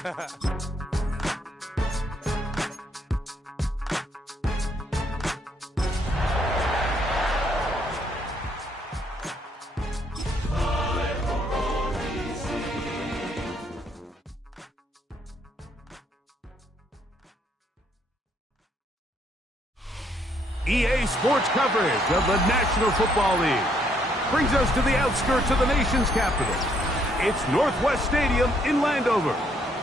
EA Sports coverage of the National Football League brings us to the outskirts of the nation's capital. It's Northwest Stadium in Landover,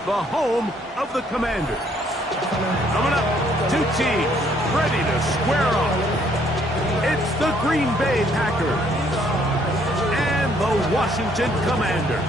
the home of the Commanders. Coming up, two teams ready to square off. It's the Green Bay Packers and the Washington Commanders.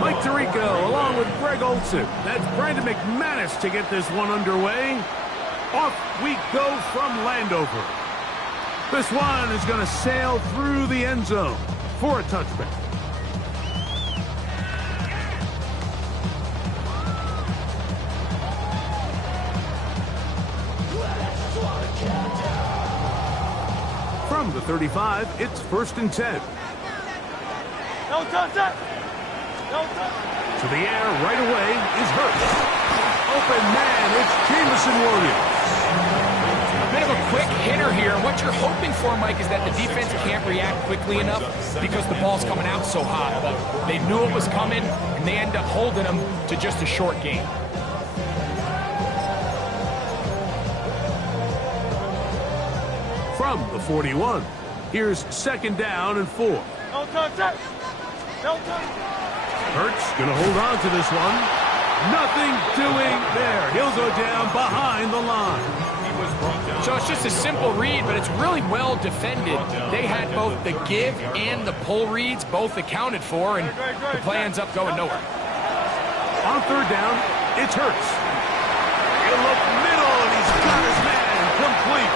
Mike Tirico along with Greg Olson. That's Brandon McManus to get this one underway. Off we go from Landover. This one is going to sail through the end zone for a touchback. From the 35, it's 1st and 10. No touch. To the air right away is Hurts. Open man, it's Jameson Williams. A bit of a quick hitter here. What you're hoping for, Mike, is that the defense can't react quickly enough because the ball's coming out so hot. But they knew it was coming, and they end up holding them to just a short gain. From the 41, here's 2nd down and 4. No touch. Hurts going to hold on to this one. Nothing doing there. He'll go down behind the line. So it's just a simple read, but it's really well defended. They had both the give and the pull reads both accounted for, and the play ends up going nowhere. On 3rd down, it's Hurts. He'll look middle, and he's got his man complete.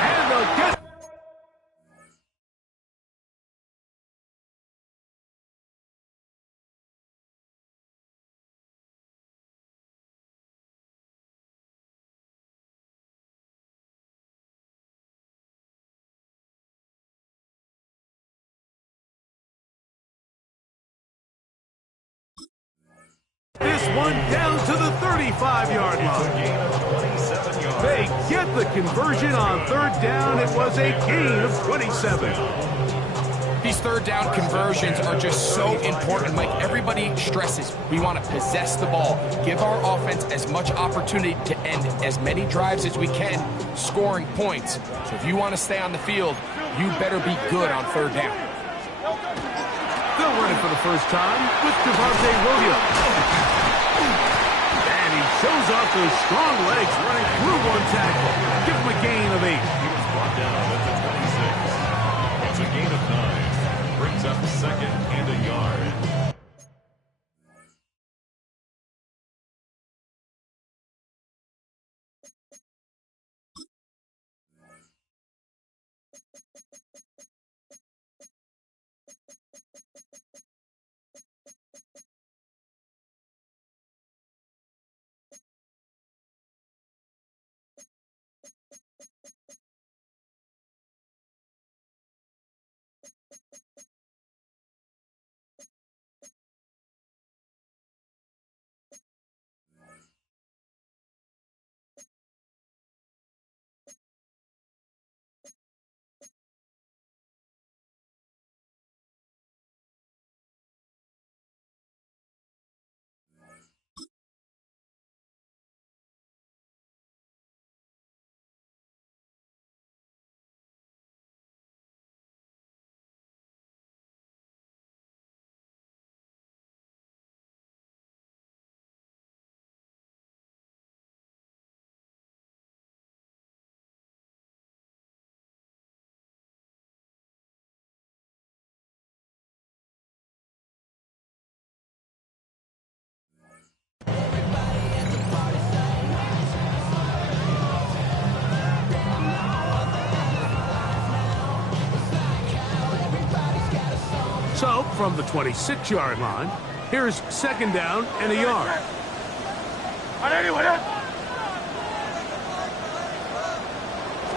And they'll get this one down to the 35-yard line. They get the conversion on 3rd down. It was a gain of 27. These 3rd down conversions are just so important, Mike. Everybody stresses we want to possess the ball, give our offense as much opportunity to end as many drives as we can, scoring points. So if you want to stay on the field, you better be good on 3rd down. They'll run it for the first time with Javonte Williams. And he shows off those strong legs running through one tackle. Give him a gain of 8. He was brought down at the 26. It's a gain of 9. Brings up 2nd and a yard. from the 26-yard line. Here's second down and a yard.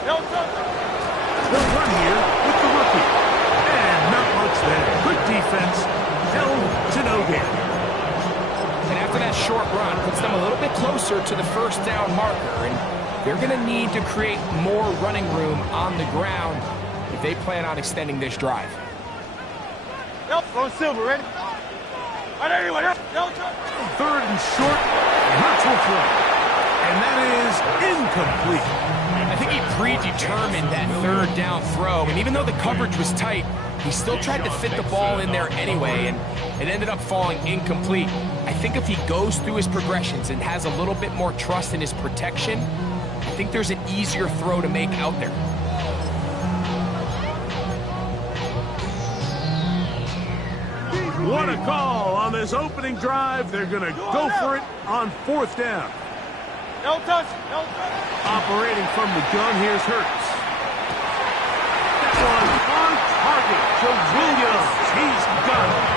They'll run here with the rookie. And not much there. Good defense. Held to no gain. And after that short run, puts them a little bit closer to the first down marker. And they're going to need to create more running room on the ground if they plan on extending this drive. Go Silver, ready? Third and short. Hurts will throw. And that is incomplete. I think he predetermined that third down throw, and even though the coverage was tight, he still tried to fit the ball in there anyway, and it ended up falling incomplete. I think if he goes through his progressions and has a little bit more trust in his protection, I think there's an easier throw to make out there. What a call on this opening drive. They're going to go for it on fourth down. No touch, no touch. Operating from the gun, here's Hurts. That one on target to Williams. He's got it.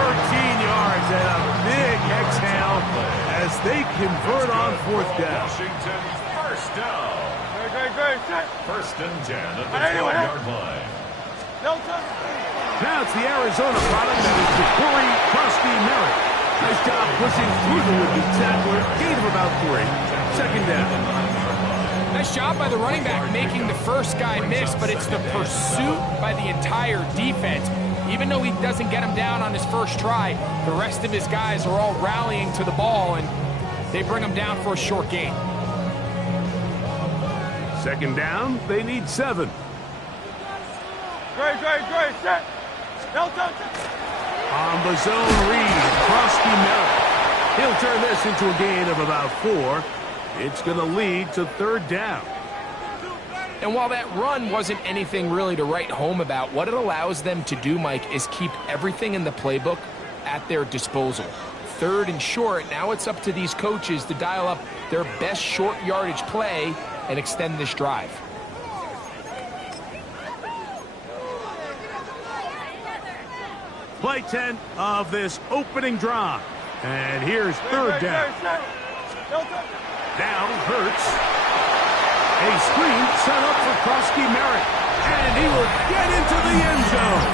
13 yards and a big exhale as they convert on fourth down. Washington's first down. Great, set. First and 10 at the 12-yard line. No touch. Now it's the Arizona product that is Corey Krusty-Merritt. Nice job pushing through the would-be tackler. Gain of about 3. Second down. Nice job by the running back making the first guy miss, but it's the pursuit by the entire defense. Even though he doesn't get him down on his first try, the rest of his guys are all rallying to the ball, and they bring him down for a short gain. Second down, they need 7. Great, set. No touch. On the zone read, Krusty-Merritt. He'll turn this into a gain of about 4. It's going to lead to third down. And while that run wasn't anything really to write home about, what it allows them to do, Mike, is keep everything in the playbook at their disposal. Third and short, now it's up to these coaches to dial up their best short yardage play and extend this drive. Play 10 of this opening drive. And here's third down. Now Hurts. A screen set up for Krusty-Merritt. And he will get into the end zone.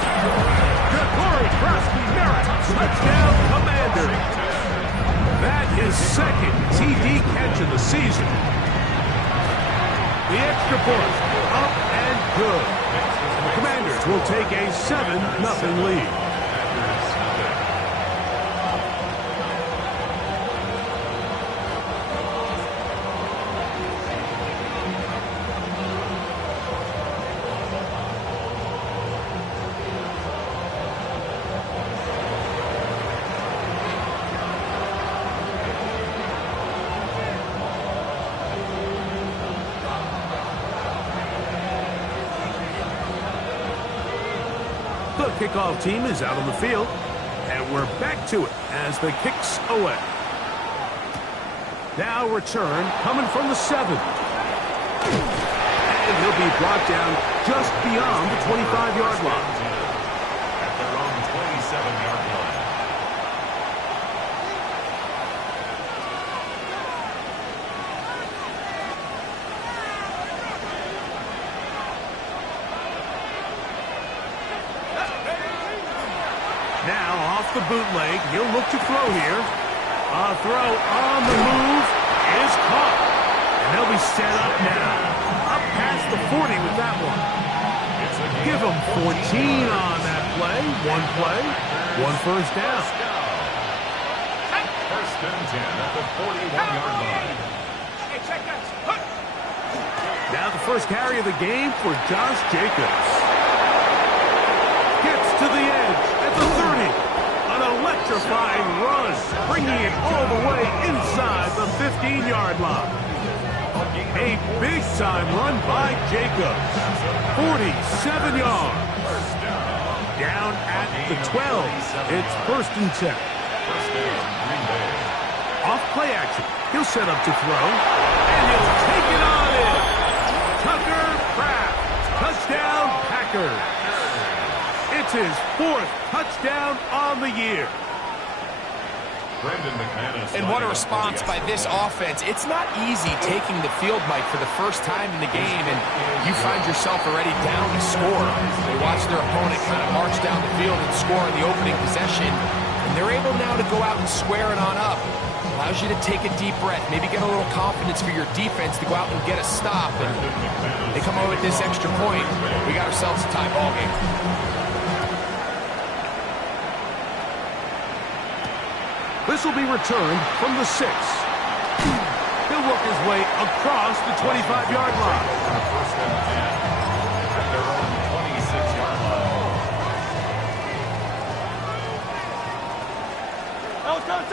Corey Krusty-Merritt. Touchdown, Commander. That is second TD catch of the season. The extra point. Up and good. The Commanders will take a 7-0 lead. The kickoff team is out on the field, and we're back to it as the kicks away. Now return coming from the 7. And he'll be brought down just beyond the 25-yard line. At their own 27-yard line. Now off the bootleg, he'll look to throw here. A throw on the move is caught. And they'll be set up now. Up past the 40 with that one. Give them 14 on that play. One play, one first down. First and 10 at the 41-yard line. Now the first carry of the game for Josh Jacobs. Gets to the edge at the 30. An electrifying run, bringing it all the way inside the 15-yard line. A big-time run by Jacobs. 47 yards. Down at the 12. It's first and 10. Off play action. He'll set up to throw. And he'll take it on in. Tucker Kraft. Touchdown, Packers. It's his 4th touchdown on the year. And what a response by this offense. It's not easy taking the field, Mike, for the first time in the game, and you find yourself already down to score. They watch their opponent kind of march down the field and score in the opening possession, and they're able now to go out and square it on up. Allows you to take a deep breath, maybe get a little confidence for your defense to go out and get a stop, and they come away with this extra point. We got ourselves a tie ball game. This will be returned from the 6. He'll work his way across the 25-yard line. First and 10 at their own 26-yard line. No touch.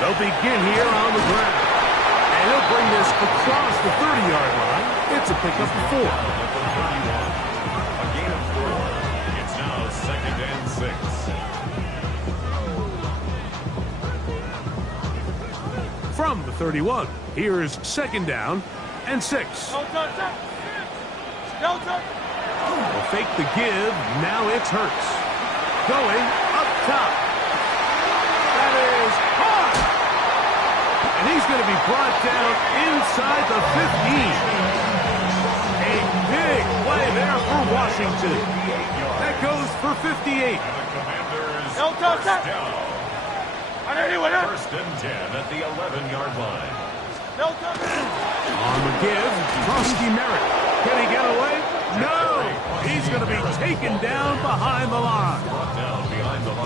They'll begin here on the ground. And he'll bring this across the 30-yard line. It's a pickup of 4. A gain of 4. It's now 2nd and 6. From the 31, here's 2nd down and 6. No touch. No touch. Will fake the give. Now it's Hurts. Going up top. That is hard. And he's going to be brought down inside the 15. A big play there for Washington. That goes for 58. And the Commanders No touch. first down. First and 10 at the 11-yard line. No touch. On the give, Krusty Merritt. Can he get away? No! He's going to be taken down behind the line.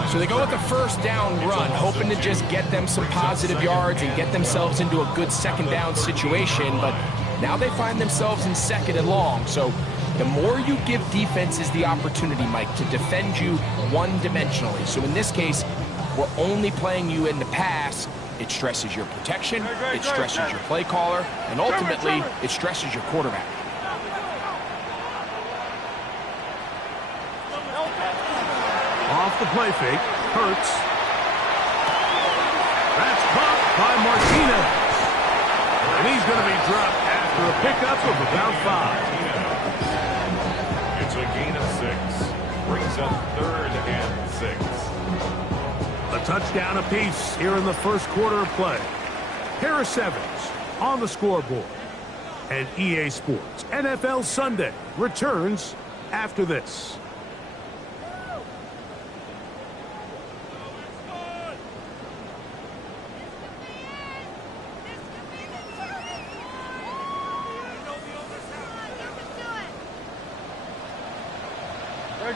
So they go with the first down run, hoping to just get them some positive yards and get themselves into a good 2nd down situation, but now they find themselves in 2nd and long. So the more you give defenses the opportunity, Mike, to defend you one-dimensionally. So in this case, we're only playing you in the pass. It stresses your protection, it stresses your play caller, and ultimately, it stresses your quarterback. Off the play fake, Hurts. That's caught by Martinez. And he's going to be dropped after a pickup of about 5. It's a gain of 6. Brings up 3rd and 6. A touchdown apiece here in the first quarter of play. Harris Evans on the scoreboard. And EA Sports NFL Sunday returns after this.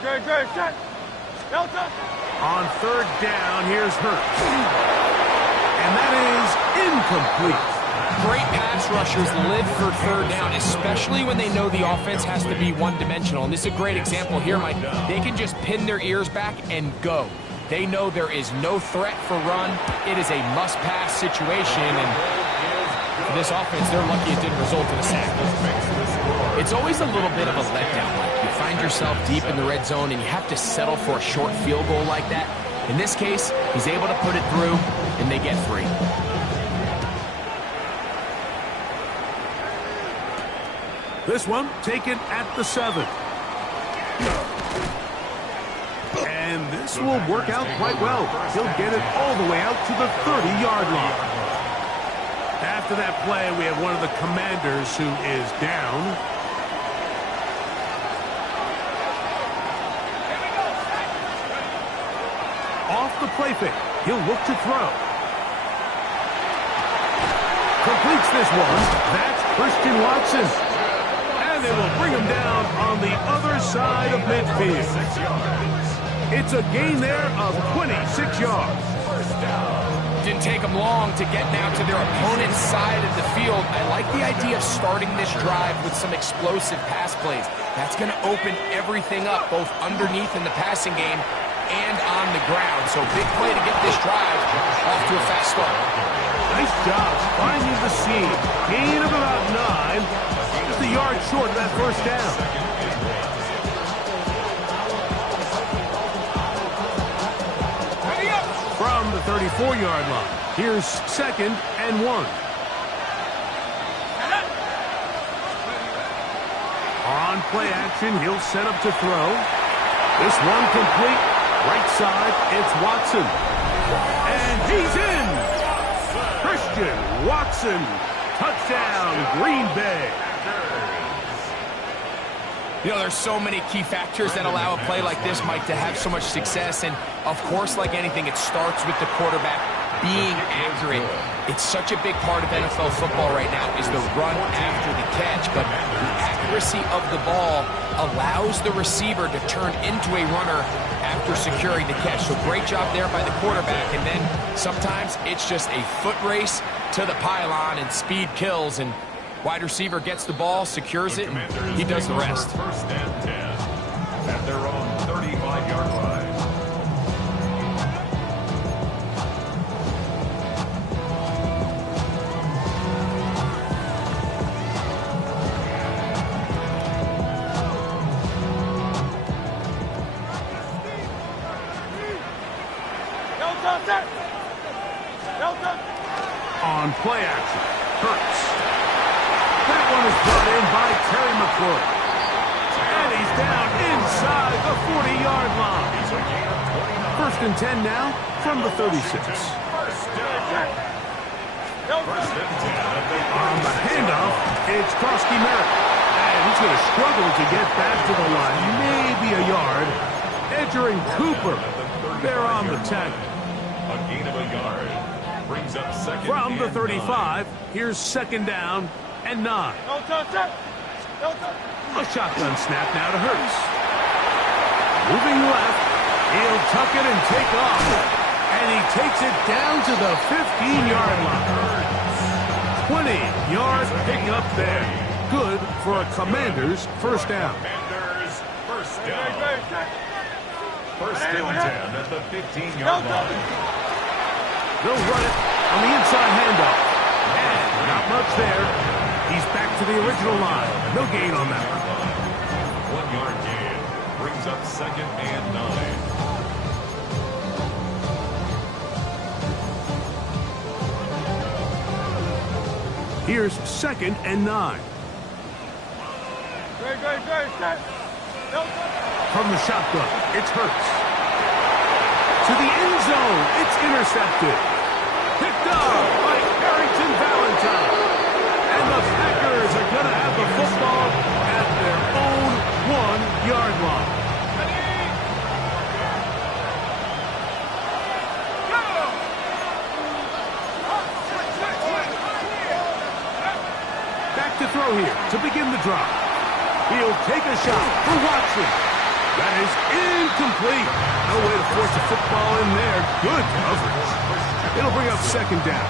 Great. Set. No touch. On 3rd down, here's Hurts. And that is incomplete. Great pass rushers live for 3rd down, especially when they know the offense has to be one-dimensional. And this is a great example here, Mike. They can just pin their ears back and go. They know there is no threat for run. It is a must-pass situation, and for this offense, they're lucky it didn't result in a sack. It's always a little bit of a letdown, Mike. You find yourself deep in the red zone, and you have to settle for a short field goal like that. In this case, he's able to put it through, and they get 3. This one taken at the 7. And this will work out quite well. He'll get it all the way out to the 30-yard line. After that play, we have one of the Commanders who is down. Off the play fake. He'll look to throw. Completes this one. That's Christian Watson. And they will bring him down on the other side of midfield. It's a gain there of 26 yards. Didn't take them long to get now to their opponent's side of the field. I like the idea of starting this drive with some explosive pass plays. That's going to open everything up, both underneath in the passing game and on the ground. So big play to get this drive off to a fast start. Nice job finding the seam. Gain of about 9. Just a yard short of that first down. From the 34-yard line, here's 2nd and 1. On play action, he'll set up to throw. This one complete. Right side, it's Watson. And he's in! Christian Watson. Touchdown, Green Bay. You know, there's so many key factors that allow a play like this, Mike, to have so much success. And, of course, like anything, it starts with the quarterback being accurate. It's such a big part of NFL football right now is the run after the catch. But the accuracy of the ball allows the receiver to turn into a runner after securing the catch. So great job there by the quarterback. And then sometimes it's just a foot race to the pylon and speed kills. And wide receiver gets the ball, secures it, and he does the rest. First and 10 at their own 35-yard line. On play action, Hurts. That one is brought in by Terry McLaurin. And he's down inside the 40-yard line. First and 10 now from the 36. On the handoff, it's Krosky Merritt. And he's going to struggle to get back to the line. Maybe a yard. Edger and Cooper, they're on the tackle. A gain of a yard. Brings up second From the and 35, here's second down and 9. A shotgun snap now to Hurts. Moving left, he'll tuck it and take off. And he takes it down to the 15-yard line. 20-yard pickup there. Good for a Commander's first down. Commanders first down. First and 10 at the 15-yard line. They'll run it on the inside handoff. And not much there. He's back to the original line. No gain on that one. 1 yard gain. Brings up second and 9. Here's second and 9. From the shotgun, it's Hurts. To the end zone, it's intercepted. Picked up by Harrington Valentine. And the Packers are going to have the football at their own 1-yard line. Back to throw here to begin the drive. He'll take a shot for Watson. That is incomplete. No way to force a football in there. Good coverage. It'll bring up second down.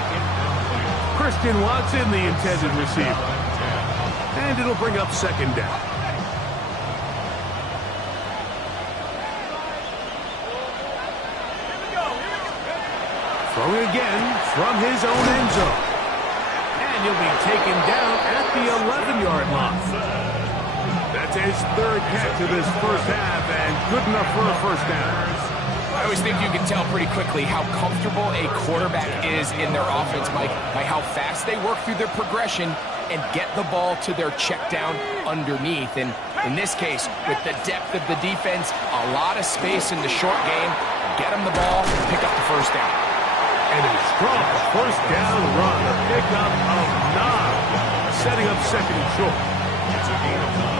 Christian Watson, the intended receiver. And it'll bring up second down. Throwing again from his own end zone. And he'll be taken down at the 11-yard line. That's his third catch of this first half, and good enough for a first down. I always think you can tell pretty quickly how comfortable a quarterback is in their offense, Mike, by how fast they work through their progression and get the ball to their check down underneath. And in this case, with the depth of the defense, a lot of space in the short game, get them the ball, pick up the first down. And a strong first down run, a pickup of 9, setting up second and short. It's a gain of 9.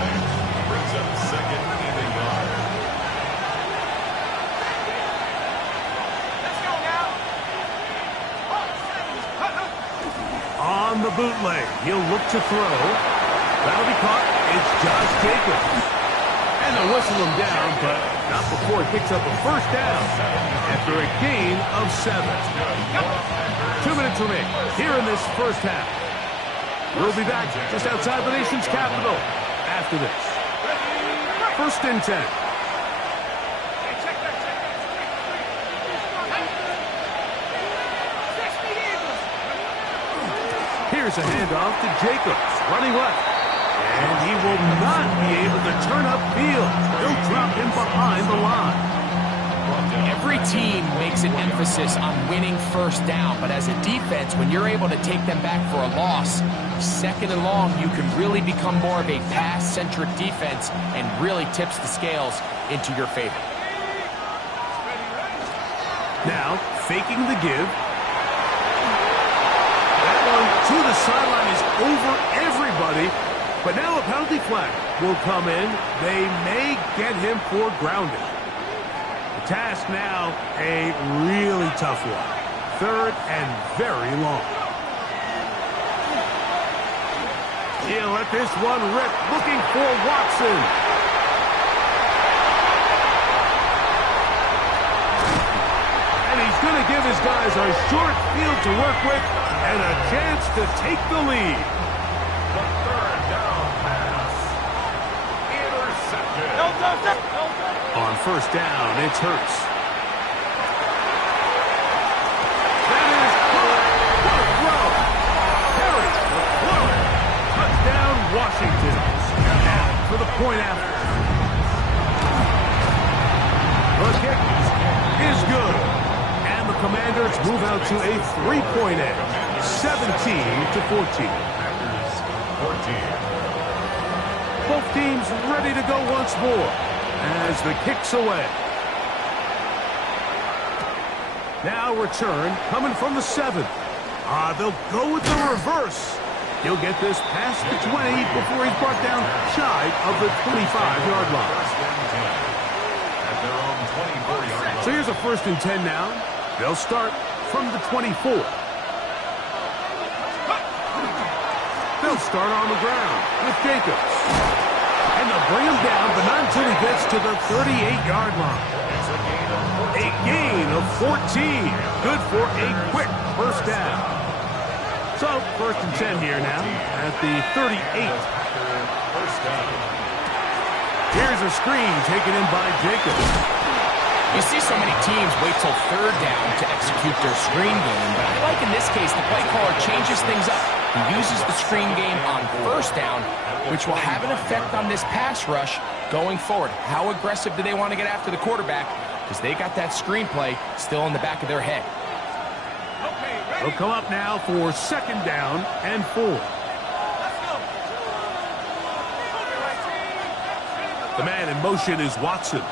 Brings up second and a yard. Let's go now. On the bootleg, he'll look to throw. That'll be caught. It's Josh Jacobs. And they'll whistle him down, but not before he picks up a first down after a gain of 7. 2 minutes remaining here in this first half. We'll be back just outside the nation's capital after this. First and 10. Here's a handoff to Jacobs, running left. And he will not be able to turn upfield. He'll drop him behind the line. Every team makes an emphasis on winning first down, but as a defense, when you're able to take them back for a loss, second and long, you can really become more of a pass-centric defense and really tips the scales into your favor. Now, faking the give. That one to the sideline is over everybody. But now a penalty flag will come in. They may get him for grounding. The task now, a really tough one. Third and very long. He'll let this one rip, looking for Watson. And he's going to give his guys a short field to work with and a chance to take the lead. The third down pass. Intercepted. On first down, it's Hurts. That is caught. What a throw. Terry McLaurin. Touchdown, Washington. Now for the point after. The kick is good. And the Commanders move out to a 3-point edge. 17-14. 14. Both teams ready to go once more as the kick's away. Now return coming from the 7. They'll go with the reverse. He'll get this past the 20 before he's brought down shy of the 25-yard line. First and 10 at their own 24-yard line. So here's a 1st and 10 now. They'll start from the 24. They'll start on the ground with Jacobs. And they'll bring him down, but not until he gets to the 38-yard line. A gain of 14. Good for a quick first down. So, 1st and 10 here now at the 38. First down. Here's a screen taken in by Jacobs. You see so many teams wait till 3rd down to execute their screen game, but I like in this case the play caller changes things up. He uses the screen game on 1st down, which will have an effect on this pass rush going forward. How aggressive do they want to get after the quarterback? Because they got that screen play still in the back of their head. They'll come up now for 2nd down and 4. The man in motion is Watson.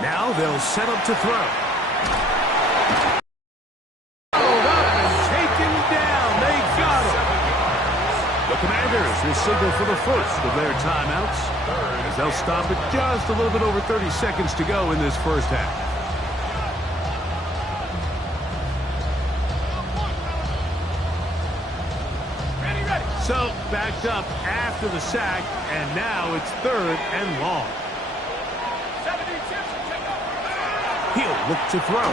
Now they'll set up to throw. Followed up and taken down. They got him. The Commanders will signal for the first of their timeouts, as they'll stop at just a little bit over 30 seconds to go in this first half. So, backed up after the sack, and now it's 3rd and long. He'll look to throw.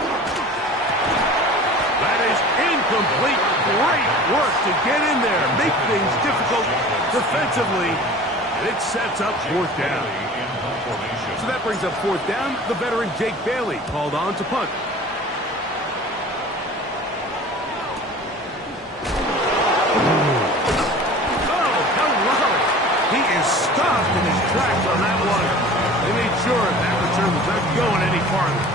That is incomplete. Great work to get in there, make things difficult defensively, and it sets up 4th down. So that brings up 4th down. The veteran Jake Bailey called on to punt. He is stopped in his tracks on that one. They made sure that return was not going any farther.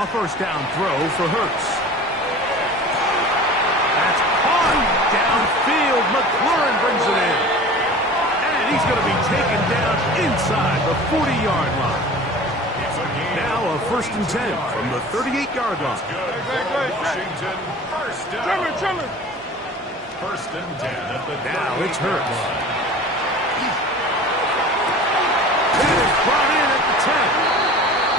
A 1st down throw for Hurts. That's on downfield. McLaurin brings it in. He's going to be taken down inside the 40-yard line. Now a 1st and 10 from the 38-yard line. Washington, first down. First and 10 at the now it's Hurts. That is brought in at the 10.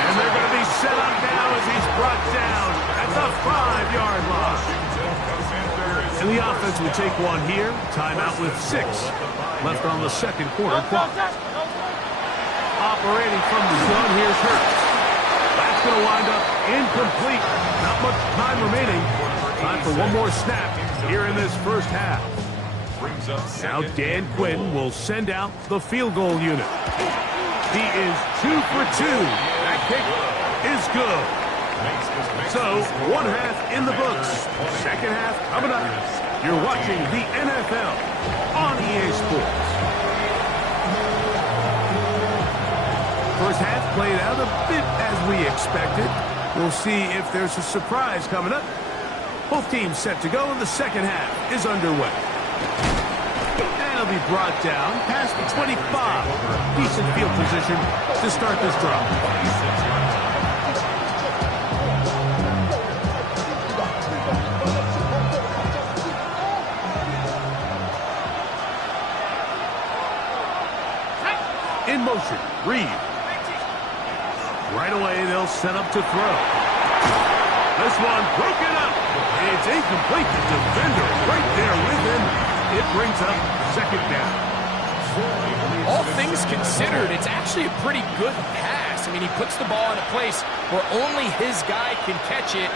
And they're going to be set up now as he's brought down at the 5-yard line. And the offense will take one here. Timeout with 6 left on the 2nd quarter clock. Operating from the gun, here's Hurts. That's going to wind up incomplete. Not much time remaining. Time for one more snap here in this first half. Now Dan Quinn will send out the field goal unit. He is 2 for 2. That kick is good. So, 1 half in the books. 2nd half coming up. You're watching the NFL on EA Sports. First half played out a bit as we expected. We'll see if there's a surprise coming up. Both teams set to go, and the second half is underway. And it'll be brought down past the 25. Decent field position to start this drive. In motion, Reed. Right away, they'll set up to throw. This one broken up. It's incomplete. The defender right there with him. It brings up second down. All things considered, it's actually a pretty good pass. I mean, he puts the ball in a place where only his guy can catch it.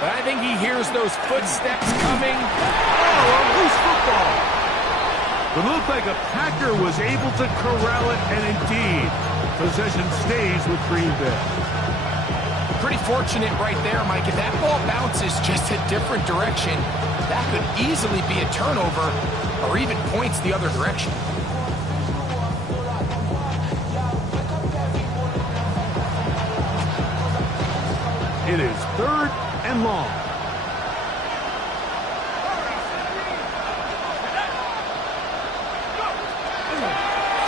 But I think he hears those footsteps coming. Oh, a loose football. It looked like a Packer was able to corral it, and indeed, possession stays with Green Bay. Pretty fortunate right there, Mike. If that ball bounces just a different direction, that could easily be a turnover or even points the other direction. It is 3rd and long.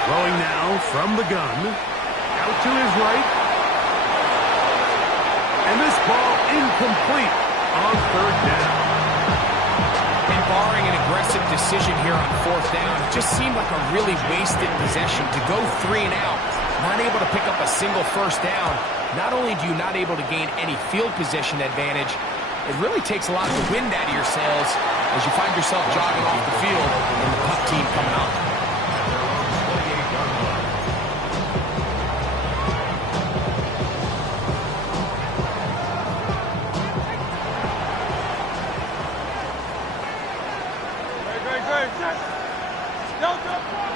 Throwing now from the gun. Out to his right. And this ball incomplete on 3rd down. And barring an aggressive decision here on 4th down, it just seemed like a really wasted possession to go 3 and out, not able to pick up a single 1st down. Not only do you not able to gain any field position advantage, it really takes a lot of the wind out of your sails as you find yourself jogging off the field and the punt team coming up.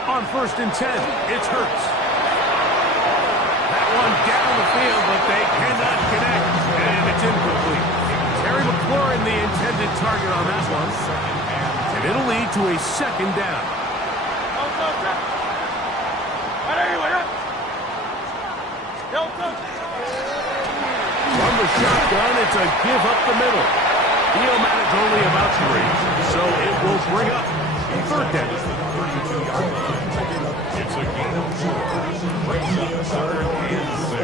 On 1st and 10, it's Hurts. That one down the field, but they cannot connect, and it's incomplete. Terry McLaurin, the intended target on that one, and it'll lead to a 2nd down. From the shotgun, it's a give up the middle. He'll manage only about 3, so it will bring up 3rd down. It's a gain of 4. Brings up 3rd and 6.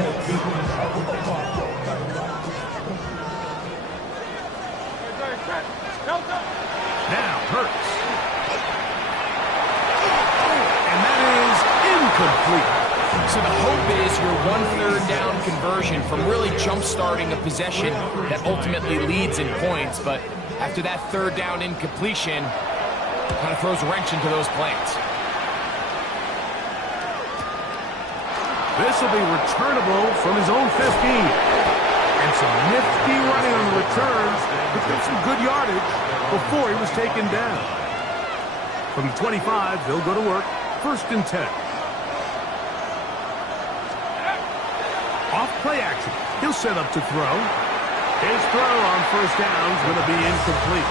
Now Hurts. And that is incomplete. So the hope is your 1/3 down conversion from really jump-starting a possession that ultimately leads in points. But after that 3rd down incompletion, kind of throws a wrench into those plans. This will be returnable from his own 15. And some nifty running on the returns. Picked up some good yardage before he was taken down. From the 25, they'll go to work. 1st and 10. Off play action. He'll set up to throw. His throw on 1st down is going to be incomplete.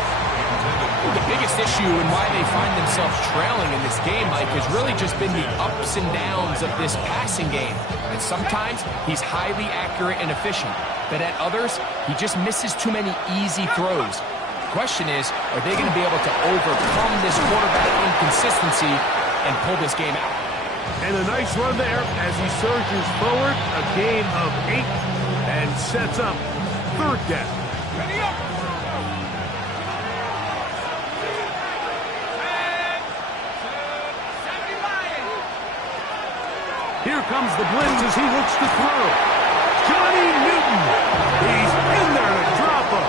The biggest issue and why they find themselves trailing in this game, Mike, has really just been the ups and downs of this passing game. And sometimes he's highly accurate and efficient, but at others, he just misses too many easy throws. The question is, are they going to be able to overcome this quarterback inconsistency and pull this game out? And a nice run there as he surges forward, a gain of 8, and sets up 3rd down. Ready up! Here comes the blitz as he looks to throw. Johnny Newton. He's in there to drop him.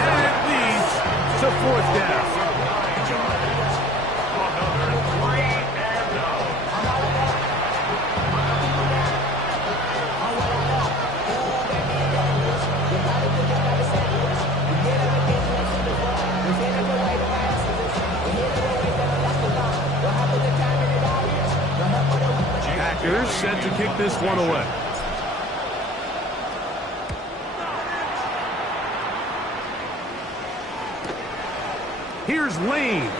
And it leads to 4th down. Packers set to kick this one away. Here's Lane.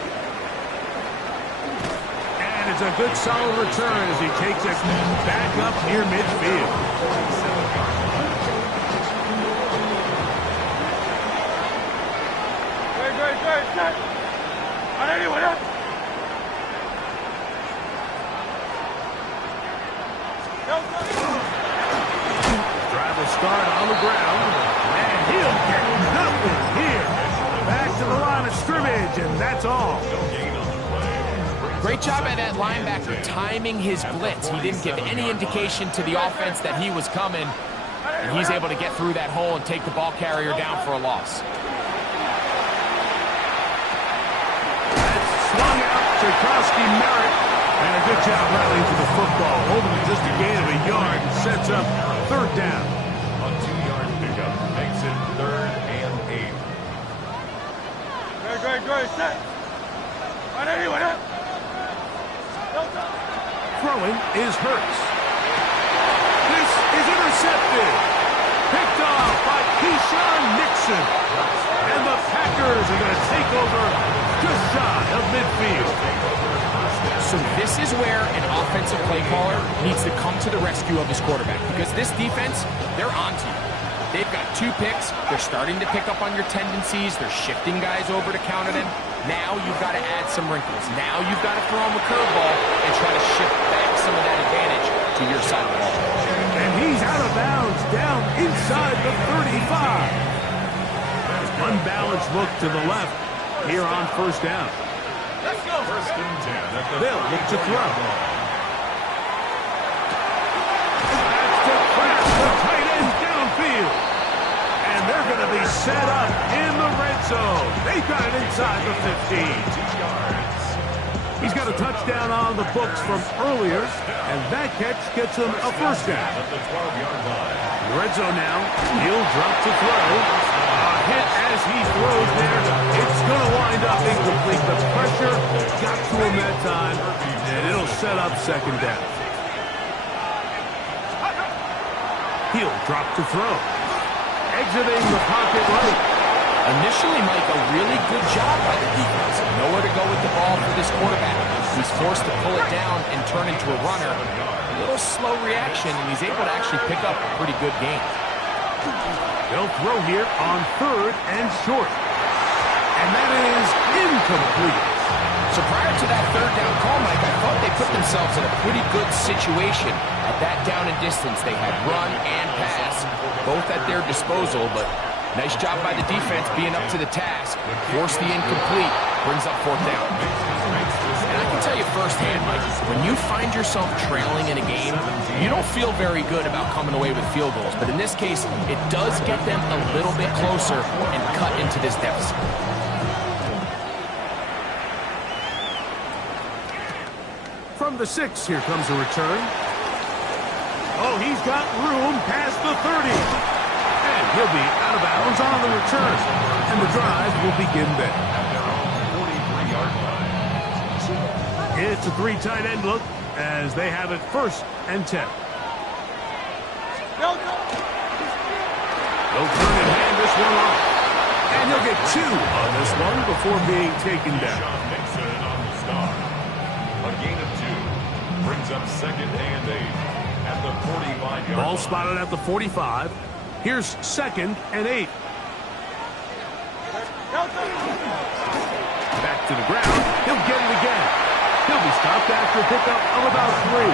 And it's a good solid return as he takes it back up near midfield. Great, set. On anyone else. Drive will start on the ground, and he'll get nothing here. Back to the line of scrimmage, and that's all. Great job by that linebacker timing his blitz. He didn't give any indication to the offense that he was coming, and he's able to get through that hole and take the ball carrier down for a loss. That's swung out to Krosky Merritt, and a good job rallying to the football, holding it just a gain of a yard and sets up third down. A 2-yard pickup makes it 3rd and 8. Great, set. On anyone else. Throwing is Hurts. This is intercepted. Picked off by Keyshawn Nixon. And the Packers are going to take over just shy of midfield. So this is where an offensive play caller needs to come to the rescue of his quarterback, because this defense, they're onto you. They've got 2 picks. They're starting to pick up on your tendencies. They're shifting guys over to counter them. Now you've got to add some wrinkles. Now you've got to throw them a curveball and try to shift back some of that advantage to your side of the ball. And he's out of bounds down inside the 35. Unbalanced look to the left here on first down. Let's go. 1st and 10 at the They'll look to throw. 35-yard line. That's to crash the tight end downfield. And they're going to be set up in the red zone. They've got it inside the 15. 2 yards. He's got a touchdown on the books from earlier, and that catch gets him a first down. At the 12-yard line. Red zone now. He'll drop to throw. A hit as he throws there. It's going to wind up incomplete. The pressure got to him that time, and it'll set up second down. He'll drop to throw. Exiting the pocket right. Initially, Mike, a really good job by the defense. Nowhere to go with the ball for this quarterback. He's forced to pull it down and turn into a runner. A little slow reaction, and he's able to actually pick up a pretty good gain. They'll throw here on 3rd and short. And that is incomplete. So prior to that 3rd down call, Mike, I thought they put themselves in a pretty good situation. At that down and distance, they had run and pass, both at their disposal, but nice job by the defense being up to the task. Force the incomplete, brings up 4th down. And I can tell you firsthand, Mike, when you find yourself trailing in a game, you don't feel very good about coming away with field goals. But in this case, it does get them a little bit closer and cut into this deficit. From the 6, here comes a return. Oh, he's got room past the 30. And he'll be out of bounds on the return. And the drive will begin there. At their own 43-yard line. It's a 3 tight end look as they have it 1st and 10. Go. They'll turn and hand this one off. And he'll get 2 on this one before being taken down. Sean Nixon on the start. A gain of 2 brings up 2nd and 8 at the 45-yard line. Ball spotted at the 45. Here's 2nd and 8. Back to the ground. He'll get it again. He'll be stopped after a pickup of about 3.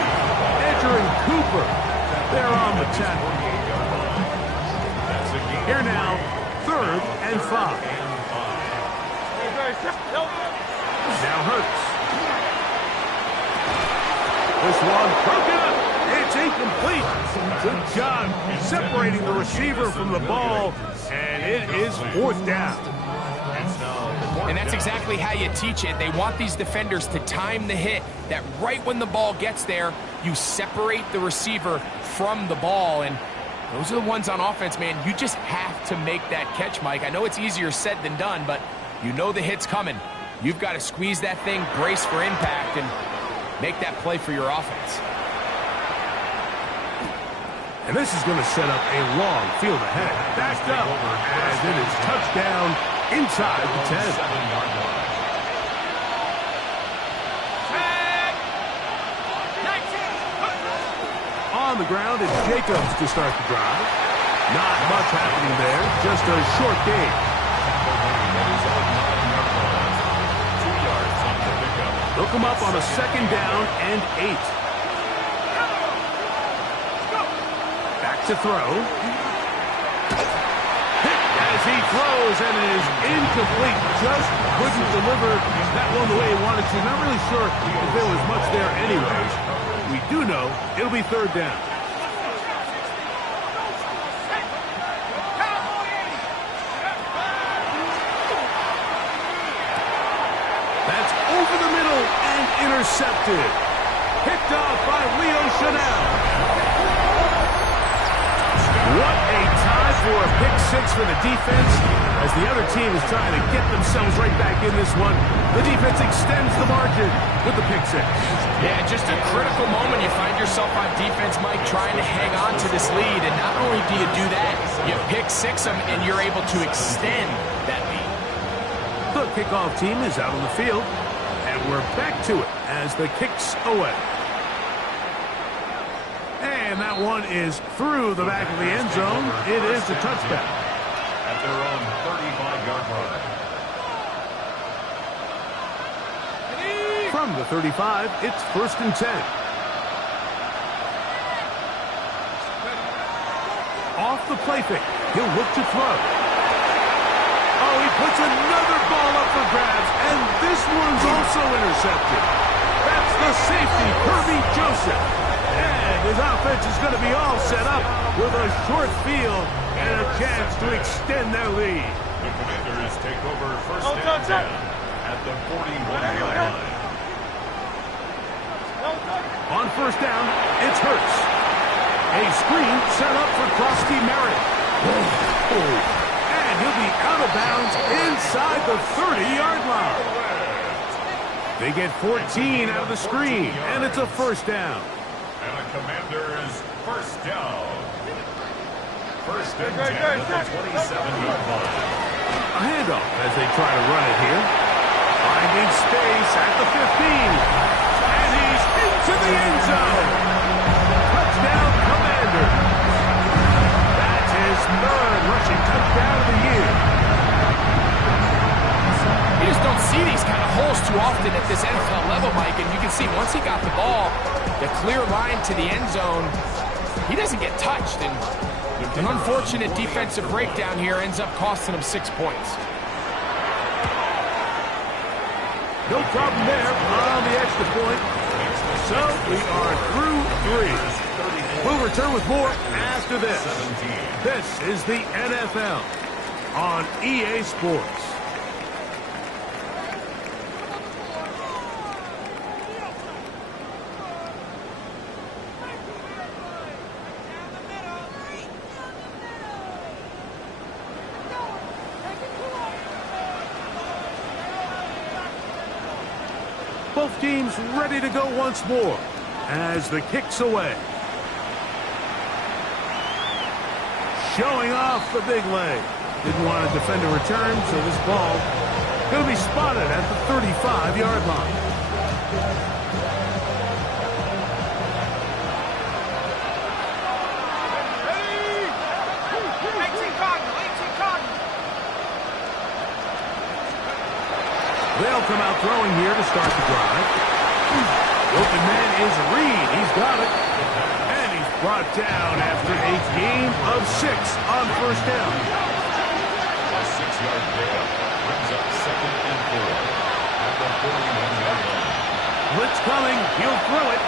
Entering Cooper. They're on the tackle. That's a gain. Here now, 3rd and 5. Now Hurts. This one broken up. It's incomplete. Good job separating the receiver from the ball, and it is 4th down. And that's exactly how you teach it. They want these defenders to time the hit, that right when the ball gets there, you separate the receiver from the ball. And those are the ones on offense, man. You just have to make that catch, Mike. I know it's easier said than done, but you know the hit's coming. You've got to squeeze that thing, brace for impact, and make that play for your offense. And this is going to set up a long field ahead. Backed up as it is touchdown inside the 10. 7-yard line. the ground, it's Jacobs to start the drive. Not much happening there, just a short gain. They'll come up on a 2nd down and 8. Back to throw. As he throws, and it is incomplete. Just couldn't deliver that one the way he wanted to. Not really sure if there was much there anyways. We do know it'll be 3rd down. That's over the middle and intercepted. Picked off by Leo Chanel. What a tie for a pick 6 for the defense. As the other team is trying to get themselves right back in this one, the defense extends the margin with the pick 6. Yeah, just a critical moment. You find yourself on defense, Mike, trying to hang on to this lead. And not only do you do that, you pick 6 them, and you're able to extend that lead. The kickoff team is out on the field, and we're back to it as the kick's away. And that one is through the back of the end zone. It is a touchdown. At their own 35-yard line. From the 35, it's 1st and 10. Off the play fake, he'll look to throw. Oh, he puts another ball up for grabs, and this one's also intercepted. That's the safety, Kirby Joseph. And his offense is going to be all set up with a short field and a chance to extend their lead. The Commanders take over 1st and 10 at the 41-yard line. On 1st down, it's Hurts. A screen set up for Krusty Merritt. And he'll be out of bounds inside the 30-yard line. They get 14 out of the screen, and it's a 1st down. And the Commanders 1st down. 1st and 10 at the 27-yard line. A handoff as they try to run it here. Finding space at the 15. And he's into the end zone. Touchdown, Commanders. That's his 3rd rushing touchdown of the year. You just don't see these kind of holes too often at this NFL level, Mike. And you can see once he got the ball, the clear line to the end zone, he doesn't get touched. And an unfortunate defensive breakdown here ends up costing him 6 points. No problem there on the extra point. So we are through 3. We'll return with more after this. This is the NFL on EA Sports. Both teams ready to go once more as the kick's away. Showing off the big leg. Didn't want to defend a return, so this ball going to be spotted at the 35-yard line. They'll come out throwing here to start the drive. Open man is Reed. He's got it. And he's brought down after a gain of 6 on 1st down. A 6-yard pickup brings up 2nd and 4 at the 41-yard line. Blitz coming. He'll throw it.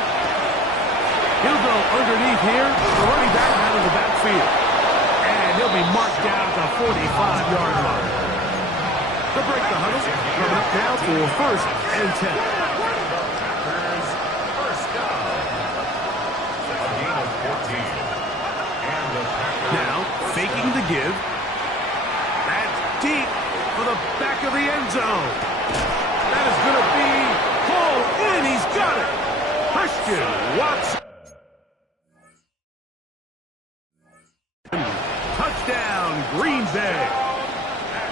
He'll go underneath here. The running back out of the backfield. And he'll be marked down at the 45-yard line. They'll break the huddle. Coming up now for 1st and 10. Packers 1st down. A gain of 14. And the Packers Now, faking the give. That's deep for the back of the end zone. That is going to be pulled in. He's got it. Christian Watson. Touchdown, Green Bay.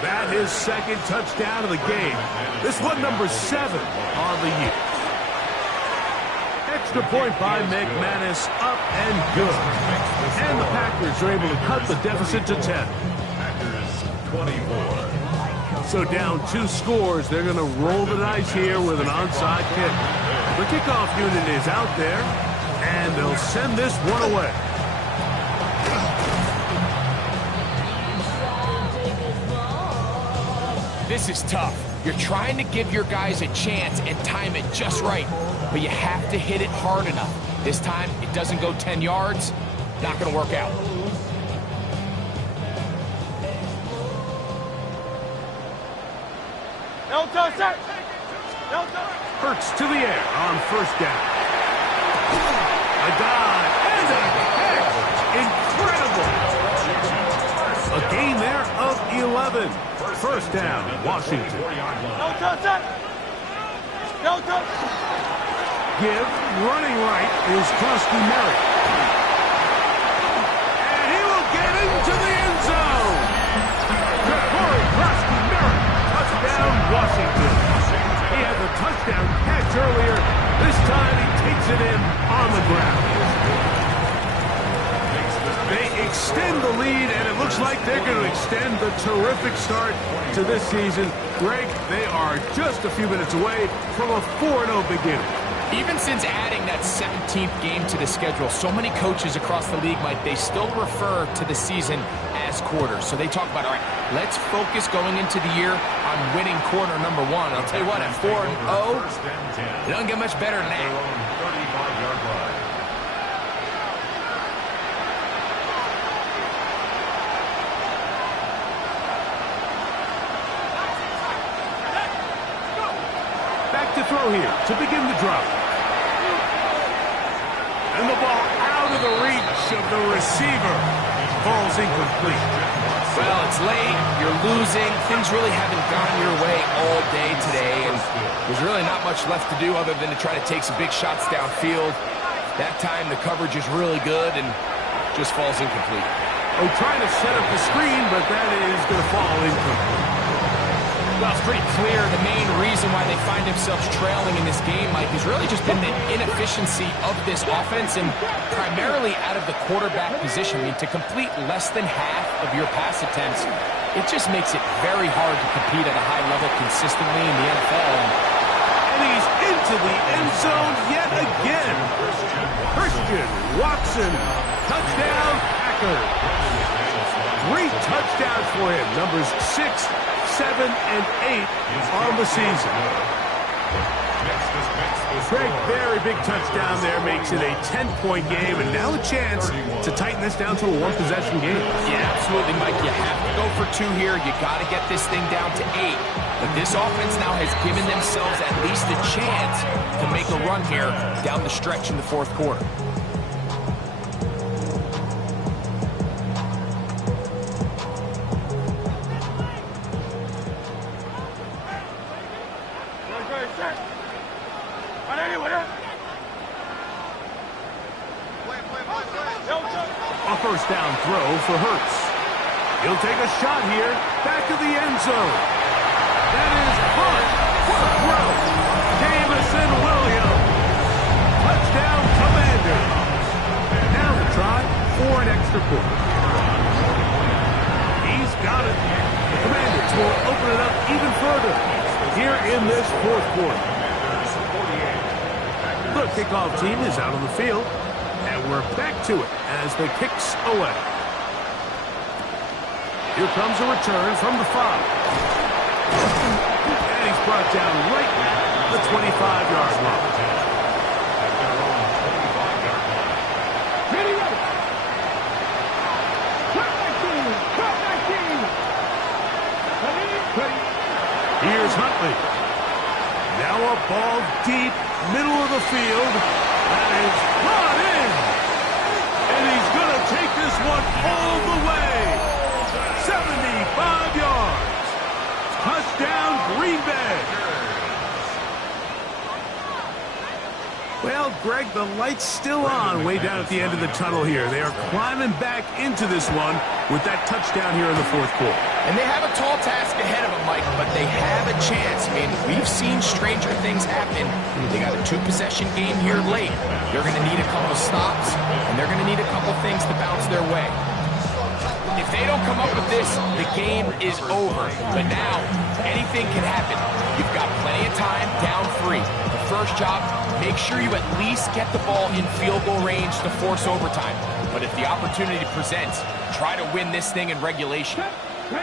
That is 2nd touchdown of the game. This one number 7 on the year. Extra point by McManus, up and good. And the Packers are able to cut the deficit to 10. Packers 24. So down 2 scores, they're going to roll the dice here with an onside kick. The kickoff unit is out there, and they'll send this one away. This is tough. You're trying to give your guys a chance and time it just right, but you have to hit it hard enough. This time, it doesn't go 10 yards, not going to work out. Hurts to the air on first down. A dive and a catch. Incredible. A gain there of 11. First down, Washington. Give, running right, is Krusty Merritt. And he will get into the end zone. Corey Krusty Merritt, touchdown, Washington. He had the touchdown catch earlier. This time he takes it in on the ground. They extend the lead, and it looks like they're going to extend the terrific start to this season. Greg, they are just a few minutes away from a 4-0 beginning. Even since adding that 17th game to the schedule, so many coaches across the league, Mike, they still refer to the season as quarters. So they talk about, all right, let's focus going into the year on winning quarter number 1. I'll tell you what, at 4-0, it doesn't get much better than that. 35-yard line. Back to throw here to begin the drive. And the ball out of the reach of the receiver. Falls incomplete. Well, it's late, you're losing, things really haven't gone your way all day today, and there's really not much left to do other than to try to take some big shots downfield. That time the coverage is really good and just falls incomplete. Oh, trying to set up the screen, but that is going to fall incomplete. Well, it's pretty clear the main reason why they find themselves trailing in this game, Mike, has really just been the inefficiency of this offense and primarily out of the quarterback position. I mean, to complete less than half of your pass attempts, it just makes it very hard to compete at a high level consistently in the NFL. And he's into the end zone yet again. Christian Watson, touchdown, Packers. 3 touchdowns for him, numbers 6, 7, and 8 on the season. Greg, very big touchdown there, makes it a 10-point game, and now a chance to tighten this down to a 1-possession game. Yeah, absolutely, Mike. You have to go for 2 here. You got to get this thing down to 8. But this offense now has given themselves at least a chance to make a run here down the stretch in the 4th quarter. A first down throw for Hurts. He'll take a shot here, back of the end zone. That is Hunt. What a throw. Jamison Williams. Touchdown, Commander. Now the try for an extra point. He's got it. The Commanders will open it up even further here in this 4th quarter. The kickoff team is out on the field, and we're back to it as the kick's away. Here comes a return from the 5. And he's brought down right at the 25-yard line. Here's Huntley. Now a ball deep, middle of the field. That is brought in. And he's going to take this one all the way. 75 yards. Touchdown, Green Bay. Well, Greg, the lights still on way down at the end of the tunnel here. They are climbing back into this one with that touchdown here in the fourth quarter. And they have a tall task ahead of them, Mike, but they have a chance. I mean, we've seen stranger things happen. They got a two-possession game here late. They're going to need a couple stops, and they're going to need a couple things to bounce their way. If they don't come up with this, the game is over. But now, anything can happen. You've got plenty of time, down 3. The first job, make sure you at least get the ball in field goal range to force overtime. But if the opportunity presents, try to win this thing in regulation. 60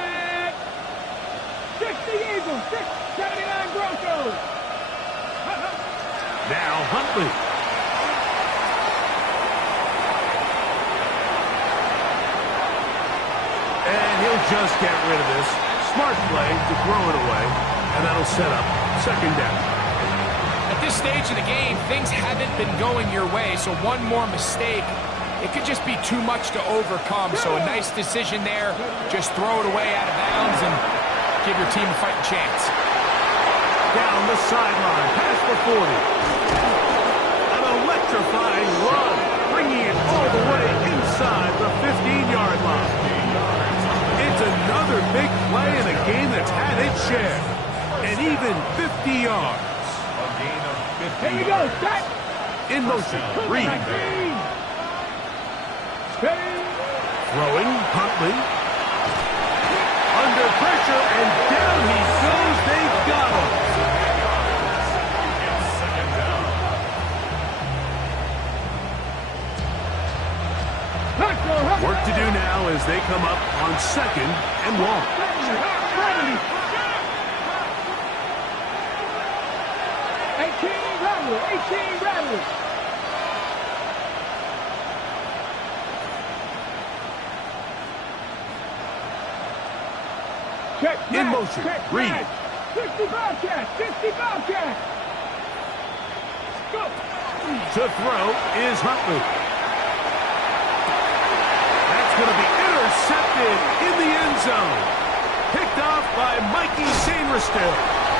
Eagles, 79 Broncos. Now Huntley. And he'll just get rid of this. Smart play to throw it away, and that'll set up second down. At this stage of the game, things haven't been going your way, so one more mistake, it could just be too much to overcome. So a nice decision there. Just throw it away out of bounds and give your team a fighting chance. Down the sideline, past the 40. An electrifying run, bringing it all the way inside the 15-yard line. It's another big play in a game that's had its share. And even 50 yards. A gain of 50 Here we go, yards. set. In motion, Reed. Throwing, Huntley. Under pressure, and down he goes. They've got him. It's second down. Work to do now as they come up on second and long. 18 Rattler. Check, In motion, Reed. 50 Bobcats, 50 Bobcats. Go. To throw is Huntley. That's going to be intercepted in the end zone. Picked off by Mikey Sainristil.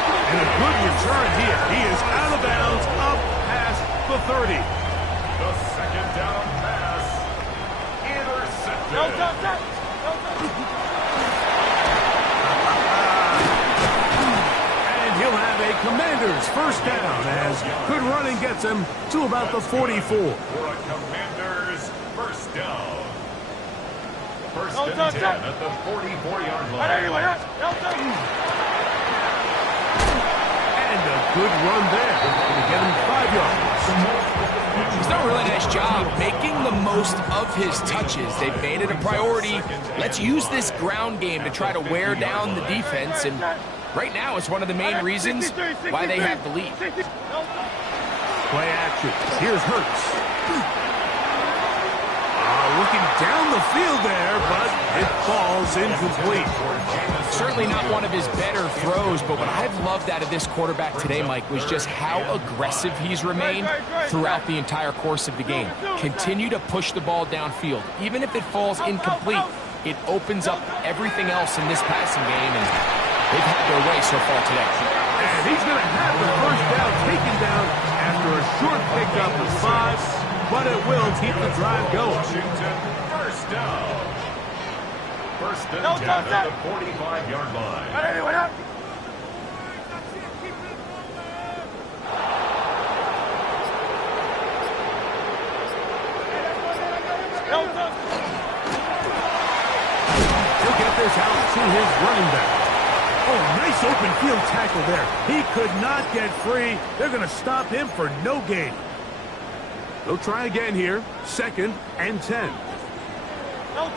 And a good return here. He is out of bounds up past the 30. The second down pass. Intercepted. And he'll have a Commanders first down as good running gets him to about the 44. For a Commanders first down. First and 10 at the 44-yard line. And a good run there to get him 5 yards. He's done a really nice job making the most of his touches. They've made it a priority. Let's use this ground game to try to wear down the defense. And right now, it's one of the main reasons why they have the lead. Play action. Here's Hurts. Looking down the field there, but it falls incomplete. Certainly not one of his better throws, but what I've loved out of this quarterback today, Mike, was just how aggressive he's remained throughout the entire course of the game. Continue to push the ball downfield. Even if it falls incomplete, it opens up everything else in this passing game, and they've had their way so far today. And he's going to have the first down taken down after a short pickup of 5. But it will keep the drive going. Washington first down. First and 10 at the 45-yard line. He'll get this out to his running back. Oh, nice open field tackle there. He could not get free. They're going to stop him for no gain. They'll try again here. Second and 10. They'll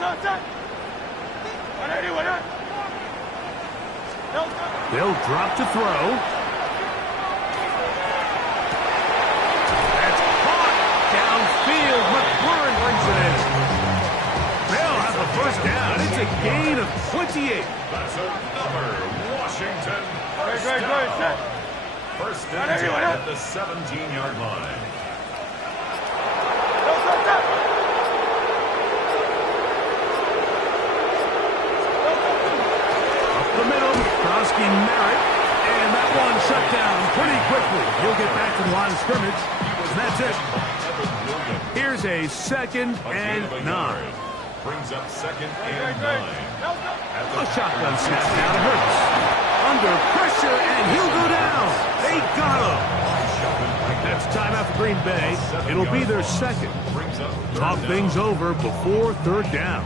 drop to throw. That's caught downfield. McLaurin brings it in. They'll have the first down. It's a gain of 28. That's another Washington first Great, down. First and 10 at the 17-yard line. The middle, Krosky Merritt, and that one shut down pretty quickly. He'll get back to the line of scrimmage, and that's it. Here's a 2nd and 9. Brings up 2nd and 9. A shotgun snap now to Hurts. Under pressure, and he'll go down. They got him. That's timeout for Green Bay. It'll be their 2nd. Talk things over before 3rd down.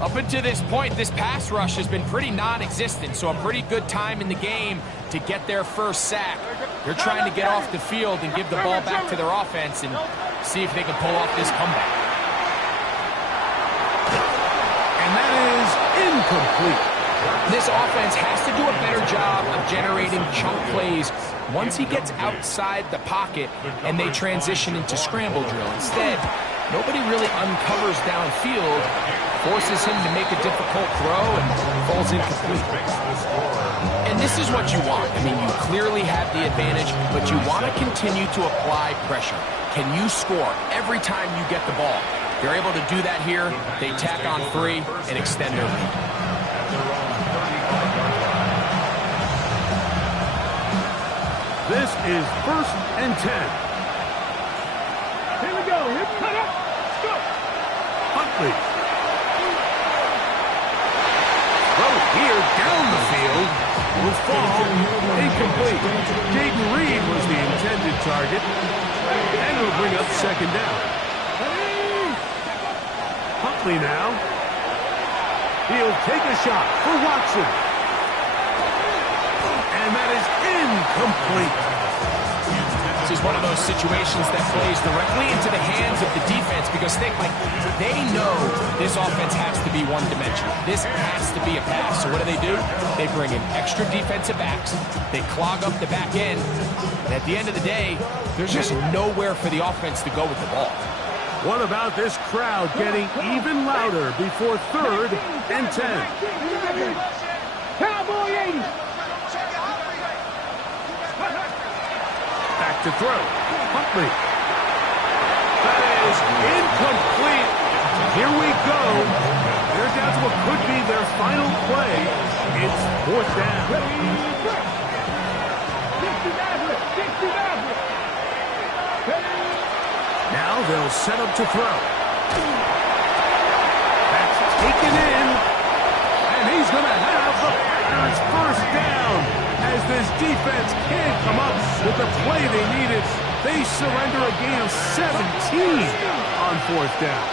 Up until this point, this pass rush has been pretty non-existent, so a pretty good time in the game to get their first sack. They're trying to get off the field and give the ball back to their offense and see if they can pull off this comeback. And that is incomplete. This offense has to do a better job of generating chunk plays once he gets outside the pocket and they transition into scramble drill. Instead, nobody really uncovers downfield, forces him to make a difficult throw, and falls incomplete. And this is what you want. I mean, you clearly have the advantage, but you want to continue to apply pressure. Can you score every time you get the ball? They're able to do that here. They tack on 3 and extend their lead. This is 1st and 10. Here we go. Let's cut up. Go. Huntley. Throw here down the field. Will fall. Incomplete. Jaden Reed was the intended target. And it'll bring up 2nd down. Huntley now. He'll take a shot for Watson. And that is incomplete. This is one of those situations that plays directly into the hands of the defense because they know this offense has to be one-dimensional. This has to be a pass. So what do? They bring in extra defensive backs. They clog up the back end. And at the end of the day, there's just nowhere for the offense to go with the ball. What about this crowd getting even louder before 3rd and 10? Cowboy 80. Back to throw. Huntley. That is incomplete. Here we go. They're down to what could be their final play. It's 4th down. 60. Now they'll set up to throw. That's taken in. And he's going to have the Packers first down. As this defense can't come up with the play they needed, they surrender a gain of 17 on 4th down.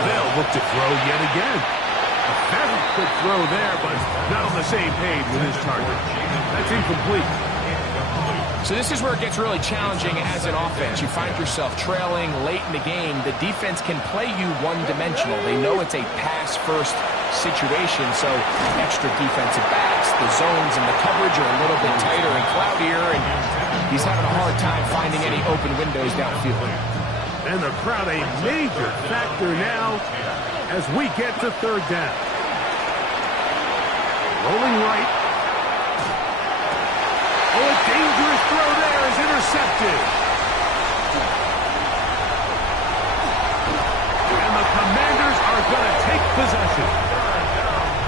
They'll look to throw yet again. A very quick throw there, but not on the same page with his target. That's incomplete. So this is where it gets really challenging as an offense. You find yourself trailing late in the game. The defense can play you one-dimensional. They know it's a pass-first situation, so extra defensive backs, the zones and the coverage are a little bit tighter and cloudier, and he's having a hard time finding any open windows downfield. And the crowd a major factor now as we get to 3rd down. Rolling right. Oh, a dangerous throw there is intercepted. And the Commanders are going to take possession.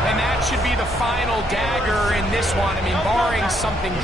And that should be the final dagger in this one. I mean, barring something